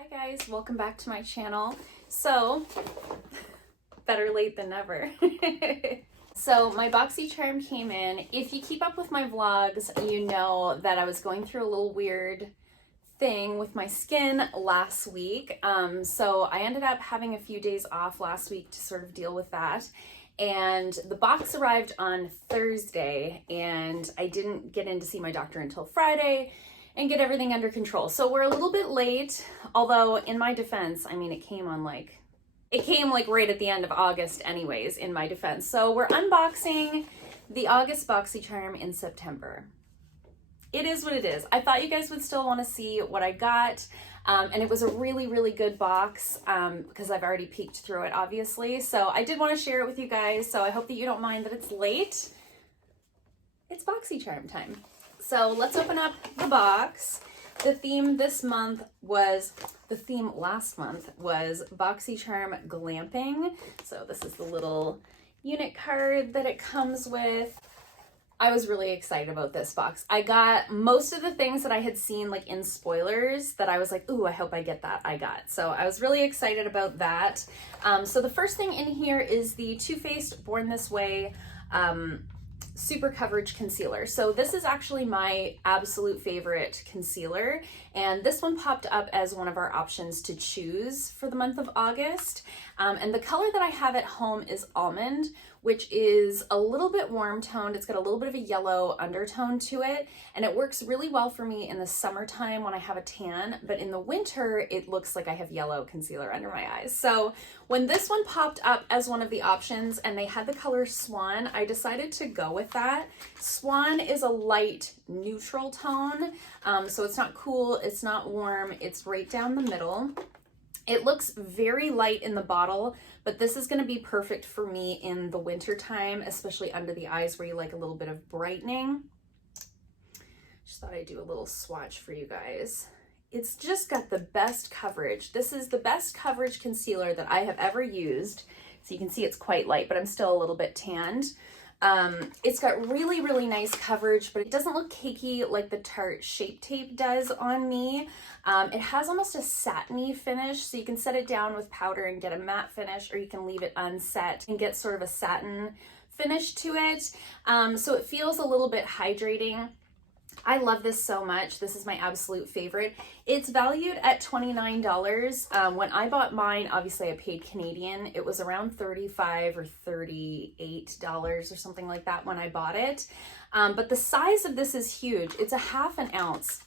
Hi guys, welcome back to my channel. So, better late than never. So my Boxycharm came in. If you keep up with my vlogs, you know that I was going through a little weird thing with my skin last week. So I ended up having a few days off last week to sort of deal with that. And the box arrived on Thursday and I didn't get in to see my doctor until Friday and get everything under control. So we're a little bit late, although in my defense, I mean, it came like right at the end of August anyways, in my defense. So we're unboxing the August Boxycharm in September. It is what it is. I thought you guys would still want to see what I got. And it was a really, really good box because I've already peeked through it, obviously. So I did want to share it with you guys. So I hope that you don't mind that it's late. It's Boxycharm time. So let's open up the box. The theme last month was Boxycharm Glamping. So this is the little unit card that it comes with. I was really excited about this box. I got most of the things that I had seen like in spoilers that I was like, ooh, I hope I get that, I got. So I was really excited about that. So the first thing in here is the Too Faced Born This Way Super Coverage Concealer. So this is actually my absolute favorite concealer, and this one popped up as one of our options to choose for the month of August. And the color that I have at home is Almond, which is a little bit warm toned. It's got a little bit of a yellow undertone to it, and it works really well for me in the summertime when I have a tan, but in the winter, it looks like I have yellow concealer under my eyes. So when this one popped up as one of the options and they had the color Swan, I decided to go with that. Swan is a light neutral tone, so it's not cool, it's not warm, it's right down the middle. It looks very light in the bottle, but this is going to be perfect for me in the winter time, especially under the eyes where you like a little bit of brightening. Just thought I'd do a little swatch for you guys. It's just got the best coverage. This is the best coverage concealer that I have ever used. So you can see it's quite light, but I'm still a little bit tanned. It's got really, really nice coverage, but it doesn't look cakey like the Tarte Shape Tape does on me. It has almost a satiny finish, so you can set it down with powder and get a matte finish, or you can leave it unset and get sort of a satin finish to it. So it feels a little bit hydrating. I love this so much. This is my absolute favorite. It's valued at $29. When I bought mine, obviously I paid Canadian. It was around $35 or $38 or something like that when I bought it. But the size of this is huge. It's a ½ ounce,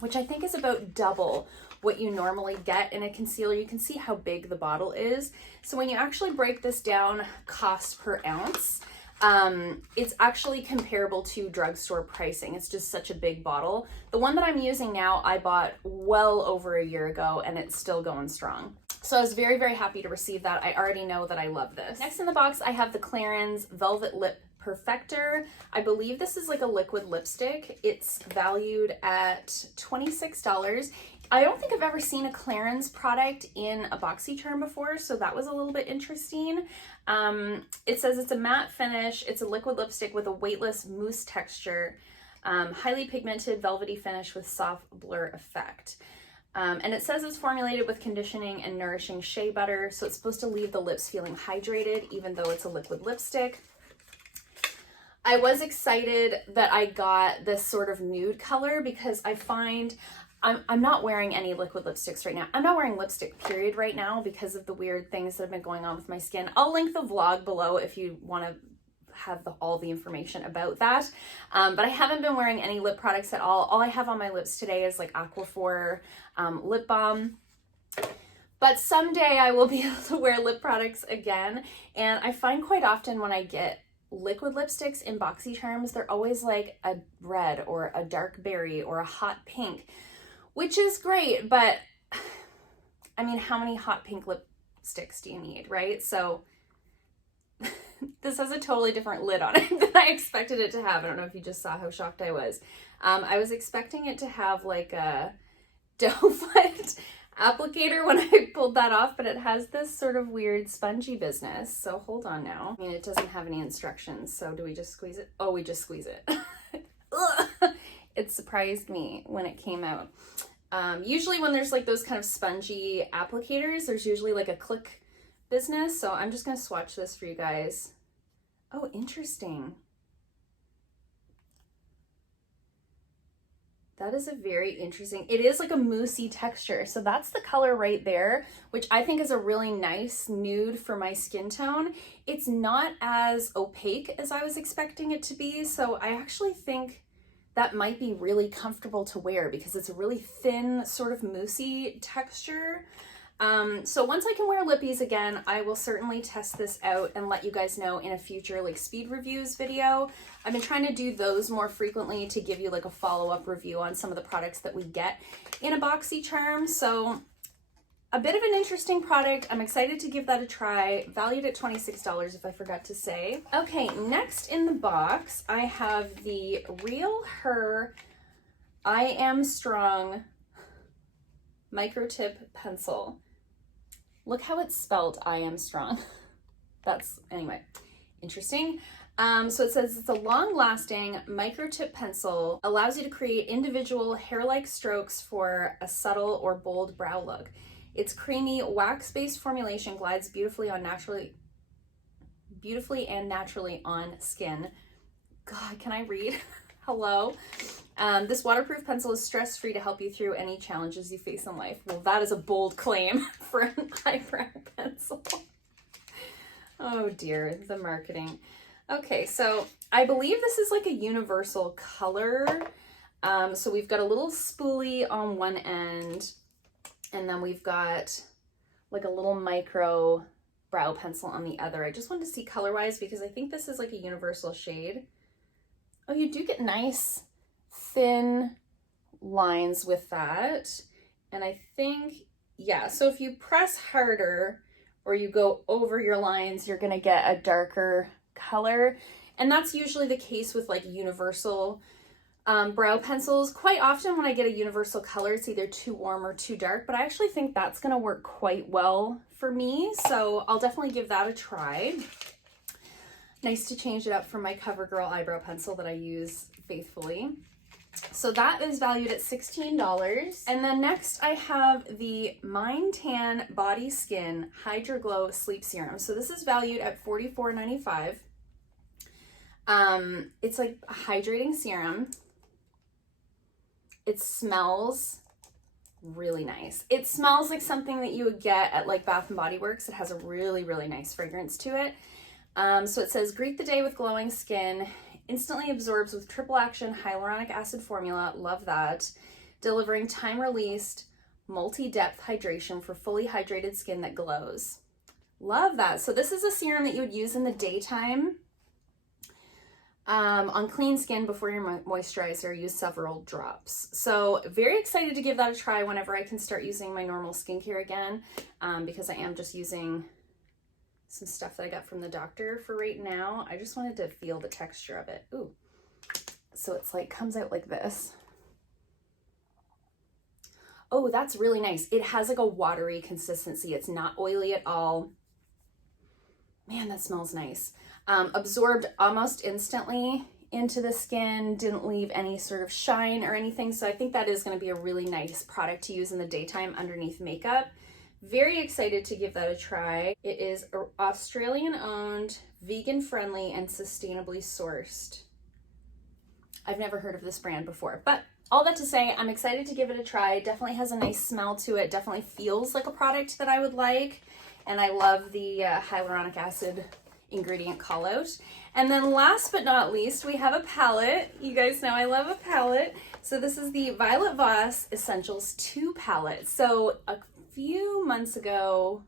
which I think is about double what you normally get in a concealer. You can see how big the bottle is. So when you actually break this down cost per ounce, it's actually comparable to drugstore pricing. It's just such a big bottle. The one that I'm using now, I bought well over a year ago and it's still going strong. So I was very, very happy to receive that. I already know that I love this. Next in the box, I have the Clarins Velvet Lip Perfector. I believe this is like a liquid lipstick. It's valued at $26. I don't think I've ever seen a Clarins product in a Boxycharm before, so that was a little bit interesting. It says it's a matte finish. It's a liquid lipstick with a weightless mousse texture, highly pigmented velvety finish with soft blur effect. And it says it's formulated with conditioning and nourishing shea butter, so it's supposed to leave the lips feeling hydrated even though it's a liquid lipstick. I was excited that I got this sort of nude color because I find I'm not wearing any liquid lipsticks right now. I'm not wearing lipstick period right now because of the weird things that have been going on with my skin. I'll link the vlog below if you want to have all the information about that. But I haven't been wearing any lip products at all. All I have on my lips today is like Aquaphor lip balm. But someday I will be able to wear lip products again. And I find quite often when I get liquid lipsticks in Boxycharms, they're always like a red or a dark berry or a hot pink, which is great, but I mean, how many hot pink lipsticks do you need, right? So this has a totally different lid on it than I expected it to have. I don't know if you just saw how shocked I was. I was expecting it to have like a doe foot applicator when I pulled that off, but it has this sort of weird spongy business. So hold on now. I mean, it doesn't have any instructions. So do we just squeeze it? Oh, we just squeeze it. It surprised me when it came out. Usually when there's like those kind of spongy applicators, there's usually like a click business. So I'm just gonna swatch this for you guys. Oh, interesting. That is a very interesting, it is like a moussey texture. So that's the color right there, which I think is a really nice nude for my skin tone. It's not as opaque as I was expecting it to be. So I actually think that might be really comfortable to wear because it's a really thin sort of moussey texture. So once I can wear lippies again, I will certainly test this out and let you guys know in a future like speed reviews video. I've been trying to do those more frequently to give you like a follow-up review on some of the products that we get in a Boxycharm. So a bit of an interesting product. I'm excited to give that a try. Valued at $26 if I forgot to say. Okay, next in the box, I have the Realher I Am Strong Micro Tip Pencil. Look how it's spelled, I am strong. That's, anyway, interesting. So it says it's a long-lasting micro tip pencil, allows you to create individual hair-like strokes for a subtle or bold brow look. Its creamy wax-based formulation glides beautifully and naturally on skin. God, can I read? Hello. This waterproof pencil is stress-free to help you through any challenges you face in life. Well, that is a bold claim for an eyebrow pencil. Oh dear, the marketing. Okay, so I believe this is like a universal color. So we've got a little spoolie on one end, and then we've got like a little micro brow pencil on the other. I just wanted to see color-wise because I think this is like a universal shade. Oh, you do get nice thin lines with that. And I think, yeah, so if you press harder or you go over your lines, you're gonna get a darker color. And that's usually the case with like universal brow pencils. Quite often when I get a universal color, it's either too warm or too dark, but I actually think that's gonna work quite well for me. So I'll definitely give that a try. Nice to change it up from my CoverGirl eyebrow pencil that I use faithfully. So that is valued at $16. And then next I have the Minetan Body Skin Hydra Glow Sleep Serum. So this is valued at $44.95. It's like a hydrating serum. It smells really nice. It smells like something that you would get at like Bath & Body Works. It has a really, really nice fragrance to it. So it says, greet the day with glowing skin, instantly absorbs with triple action hyaluronic acid formula, love that, delivering time-released, multi-depth hydration for fully hydrated skin that glows. Love that. So this is a serum that you would use in the daytime on clean skin before your moisturizer. Use several drops. So very excited to give that a try whenever I can start using my normal skincare again, because I am just using some stuff that I got from the doctor for right now. I just wanted to feel the texture of it. Ooh. So it's like, comes out like this. Oh, that's really nice. It has like a watery consistency. It's not oily at all. Man, that smells nice. Absorbed almost instantly into the skin, didn't leave any sort of shine or anything. So I think that is going to be a really nice product to use in the daytime underneath makeup. Very excited to give that a try. It is Australian owned, vegan friendly, and sustainably sourced. I've never heard of this brand before, but all that to say, I'm excited to give it a try. It definitely has a nice smell to it. Definitely feels like a product that I would like. And I love the hyaluronic acid ingredient call out. And then last but not least, we have a palette. You guys know I love a palette. So this is the Violet Voss Essentials 2 palette. So a few months ago,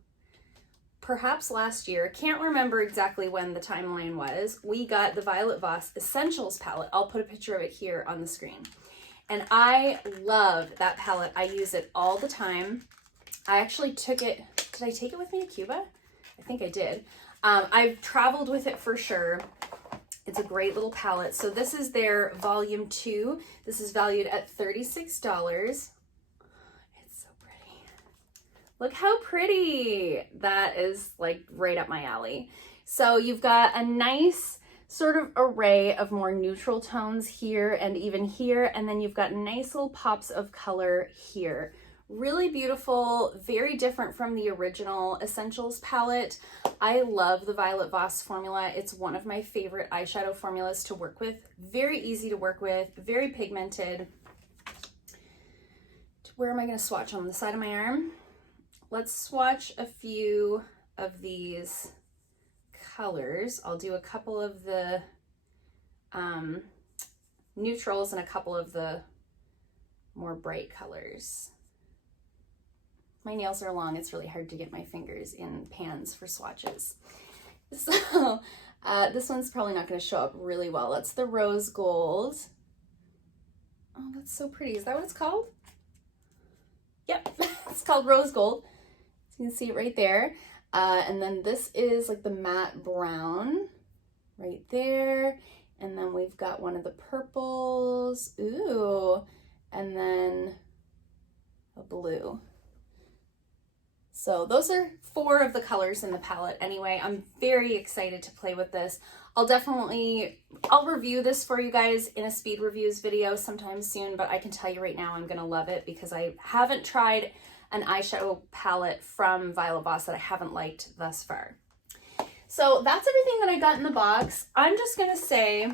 perhaps last year, can't remember exactly when the timeline was, we got the Violet Voss Essentials palette. I'll put a picture of it here on the screen. And I love that palette. I use it all the time. I actually took it, did I take it with me to Cuba? I think I did. I've traveled with it for sure. It's a great little palette. So this is their volume 2. This is valued at $36. Look how pretty. That is like right up my alley. So you've got a nice sort of array of more neutral tones here and even here, and then you've got nice little pops of color here. Really beautiful, very different from the original Essentials palette. I love the Violet Voss formula. It's one of my favorite eyeshadow formulas to work with. Very easy to work with, very pigmented. Where am I going to swatch? On the side of my arm? Let's swatch a few of these colors. I'll do a couple of the neutrals and a couple of the more bright colors. My nails are long. It's really hard to get my fingers in pans for swatches. So this one's probably not going to show up really well. That's the rose gold. Oh, that's so pretty. Is that what it's called? Yep, it's called rose gold. So you can see it right there. And then this is like the matte brown right there. And then we've got one of the purples. Ooh. And then a blue. So those are 4 of the colors in the palette. Anyway, I'm very excited to play with this. I'll review this for you guys in a speed reviews video sometime soon, but I can tell you right now I'm gonna love it because I haven't tried an eyeshadow palette from Violet Voss that I haven't liked thus far. So that's everything that I got in the box. I'm just gonna say,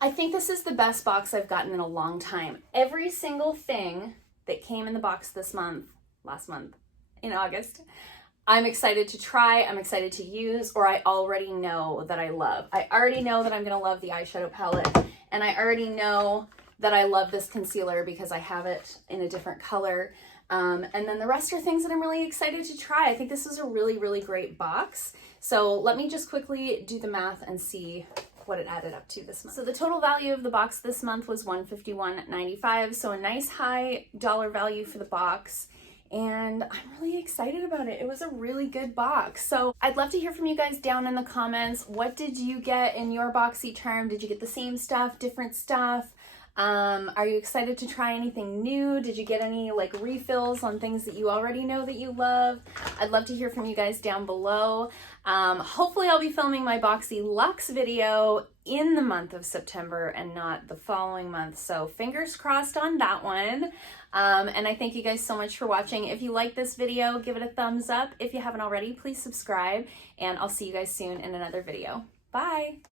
I think this is the best box I've gotten in a long time. Every single thing that came in the box last month in August, I'm excited to try, I'm excited to use, or I already know that I love. I already know that I'm gonna love the eyeshadow palette, and I already know that I love this concealer because I have it in a different color. And then the rest are things that I'm really excited to try. I think this is a really, really great box. So let me just quickly do the math and see what it added up to this month. So the total value of the box this month was $151.95. So a nice high dollar value for the box. And I'm really excited about it. It was a really good box. So I'd love to hear from you guys down in the comments. What did you get in your Boxycharm? Did you get the same stuff, different stuff? Are you excited to try anything new? Did you get any like refills on things that you already know that you love? I'd love to hear from you guys down below. Hopefully I'll be filming my Boxy Luxe video in the month of September and not the following month. So fingers crossed on that one. And I thank you guys so much for watching. If you like this video, give it a thumbs up. If you haven't already, please subscribe, and I'll see you guys soon in another video. Bye.